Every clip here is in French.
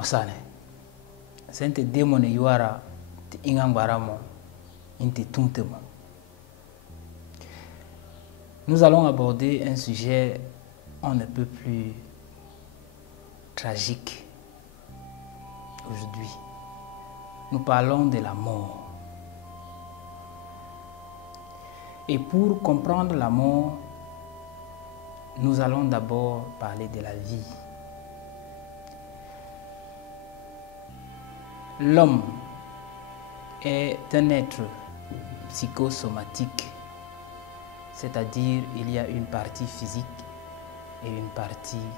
Masane, sente démon yuara te ingambaramo inte tuntemo. Nous allons aborder un sujet on ne peut plus tragique aujourd'hui. Nous parlons de la mort. Et pour comprendre la mort, nous allons d'abord parler de la vie. L'homme est un être psychosomatique, c'est-à-dire il y a une partie physique et une partie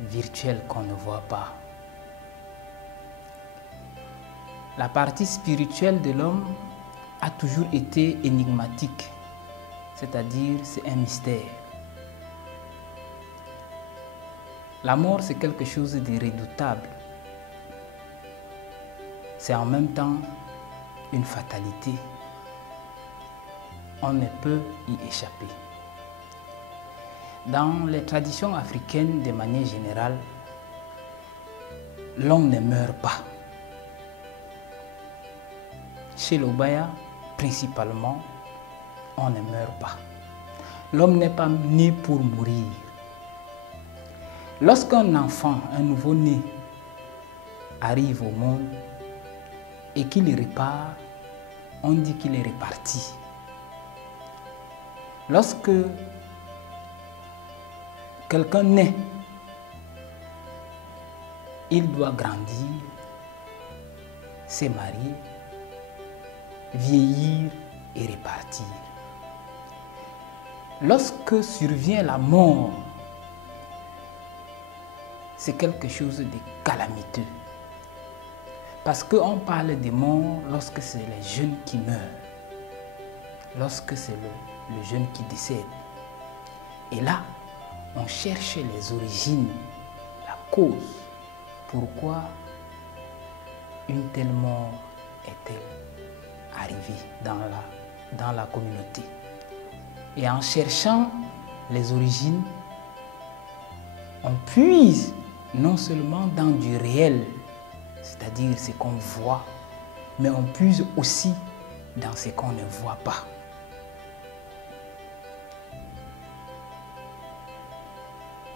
virtuelle qu'on ne voit pas. La partie spirituelle de l'homme a toujours été énigmatique, c'est-à-dire c'est un mystère. La mort, c'est quelque chose de redoutable. C'est en même temps une fatalité. On ne peut y échapper. Dans les traditions africaines, de manière générale, l'homme ne meurt pas. Chez l'Obaya, principalement, on ne meurt pas. L'homme n'est pas né pour mourir. Lorsqu'un enfant, un nouveau-né, arrive au monde et qu'il repart, on dit qu'il est reparti. Lorsque quelqu'un naît, il doit grandir, se marier, vieillir et repartir. Lorsque survient la mort, c'est quelque chose de calamiteux. Parce qu'on parle de mort lorsque c'est les jeunes qui meurent, lorsque c'est le jeune qui décède. Et là, on cherche les origines, la cause. Pourquoi une telle mort est-elle arrivée dans la communauté? Et en cherchant les origines, on puise non seulement dans du réel, c'est-à-dire ce qu'on voit, mais on puise aussi dans ce qu'on ne voit pas.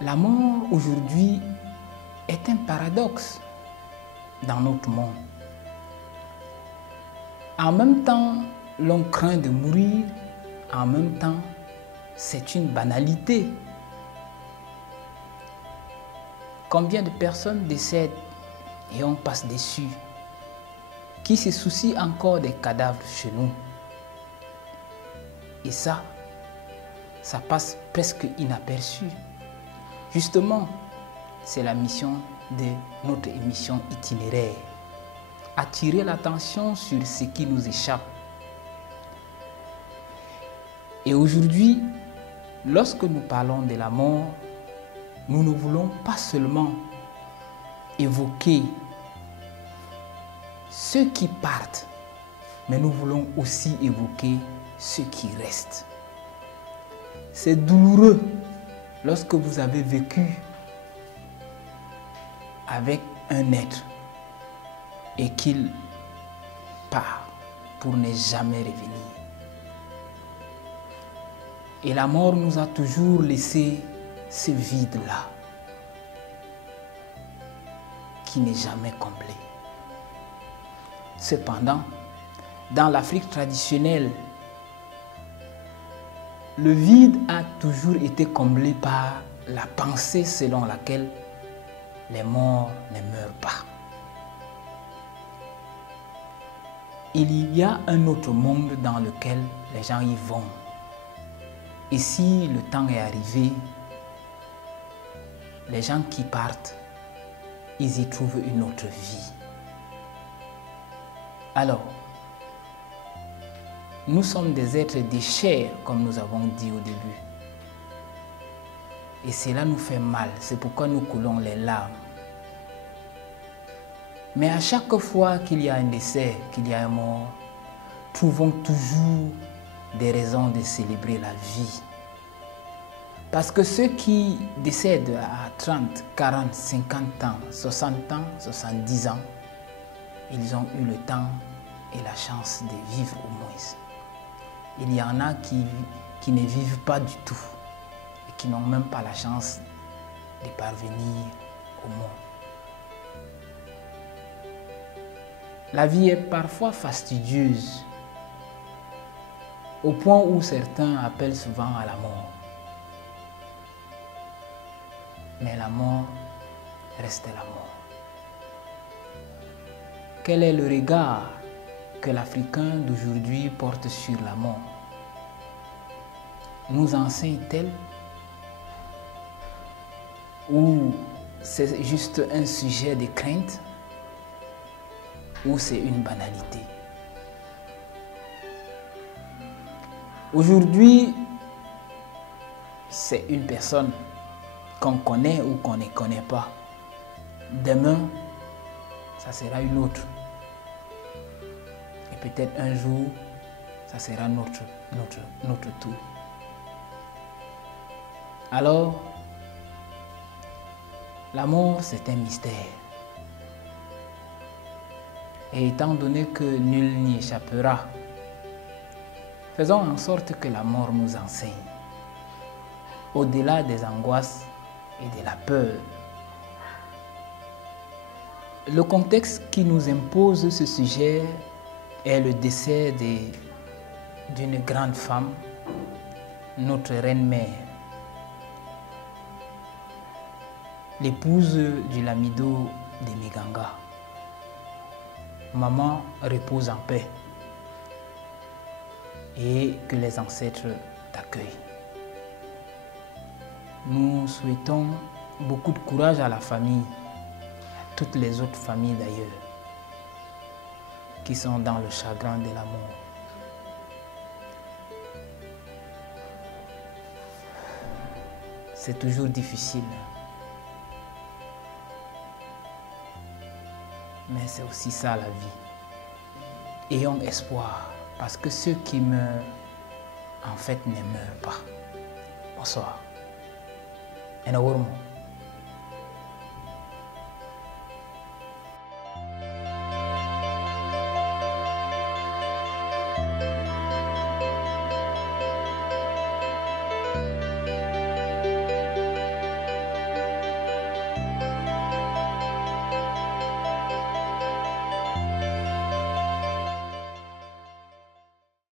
La mort aujourd'hui est un paradoxe dans notre monde. En même temps, l'on craint de mourir, en même temps, c'est une banalité. Combien de personnes décèdent et on passe dessus? Qui se soucie encore des cadavres chez nous? Et ça passe presque inaperçu. Justement, c'est la mission de notre émission itinéraire. Attirer l'attention sur ce qui nous échappe. Et aujourd'hui, lorsque nous parlons de la mort, nous ne voulons pas seulement évoquer ceux qui partent, mais nous voulons aussi évoquer ceux qui restent. C'est douloureux lorsque vous avez vécu avec un être et qu'il part pour ne jamais revenir. Et la mort nous a toujours laissé ce vide-là qui n'est jamais comblé. Cependant, dans l'Afrique traditionnelle, le vide a toujours été comblé par la pensée selon laquelle les morts ne meurent pas. Il y a un autre monde dans lequel les gens y vont. Et si le temps est arrivé, les gens qui partent, ils y trouvent une autre vie. Alors, nous sommes des êtres de chair, comme nous avons dit au début. Et cela nous fait mal, c'est pourquoi nous coulons les larmes. Mais à chaque fois qu'il y a un décès, qu'il y a un mort, trouvons toujours des raisons de célébrer la vie. Parce que ceux qui décèdent à 30, 40, 50 ans, 60 ans, 70 ans, ils ont eu le temps et la chance de vivre au moins. Il y en a qui ne vivent pas du tout et qui n'ont même pas la chance de parvenir au monde. La vie est parfois fastidieuse, au point où certains appellent souvent à la mort. Mais la mort reste la mort. Quel est le regard que l'Africain d'aujourd'hui porte sur la mort? Nous enseigne-t-elle? Ou c'est juste un sujet de crainte? Ou c'est une banalité? Aujourd'hui, c'est une personne qu'on connaît ou qu'on ne connaît pas. Demain, ça sera une autre. Et peut-être un jour, ça sera notre tour. Alors, la mort, c'est un mystère. Et étant donné que nul n'y échappera, faisons en sorte que la mort nous enseigne, au-delà des angoisses et de la peur. Le contexte qui nous impose ce sujet est le décès d'une grande femme, notre reine-mère, l'épouse du Lamido de Miganga. Maman repose en paix et que les ancêtres t'accueillent. Nous souhaitons beaucoup de courage à la famille, à toutes les autres familles d'ailleurs, qui sont dans le chagrin de la mort. C'est toujours difficile. Mais c'est aussi ça la vie. Ayons espoir, parce que ceux qui meurent, en fait, ne meurent pas. Bonsoir.